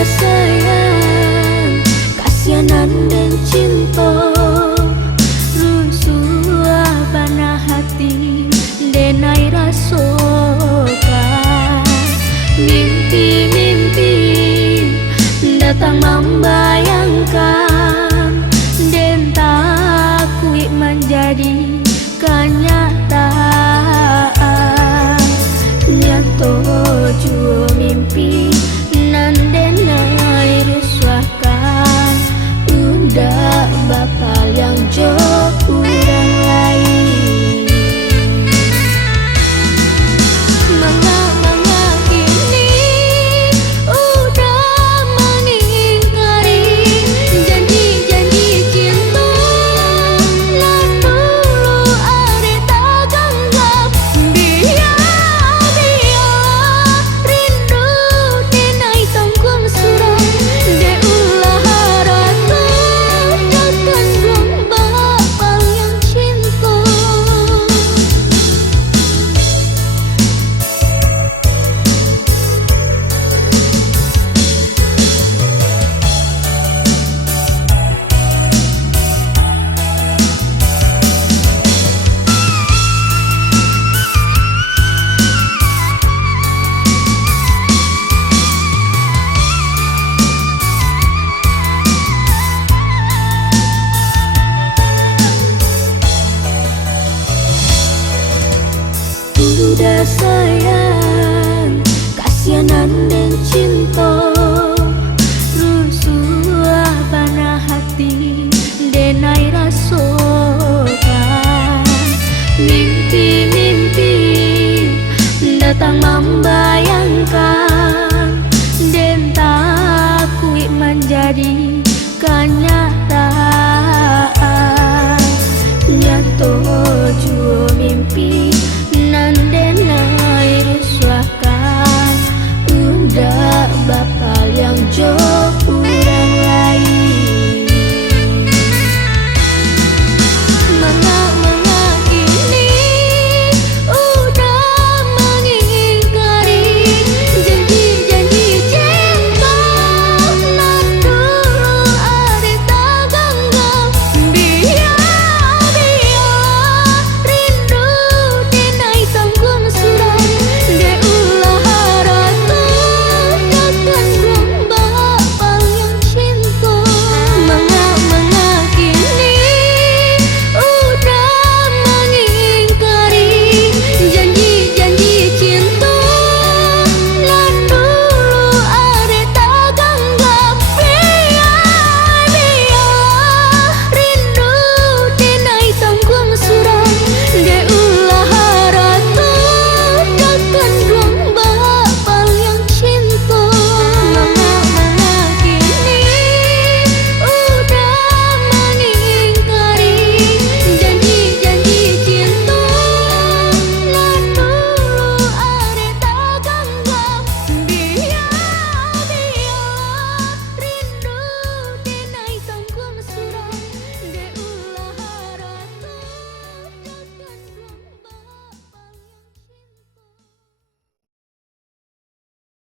sayang, kasihanan dan cinta, rusuh bana hati denai rasokan. Mimpi-mimpi datang membayangkan, dan tak kui menjadi kenyataan. Nyato jua mimpi nan denai rusuhkan, udah bakal yang jauh orang lain. Manga-manga kini udah mengingkari janji-janji cinta, lah dulu are tak anggap. Biar rindu denai tanggung surang, de ulah rasa takkan gong bakal yang cinta. Udah sayang, kasihanan dan cinta, rusuh bana hati denai rasokan. Mimpi-mimpi datang membayangkan, dan tak kui menjadi kenyataan. Nyato jua mimpi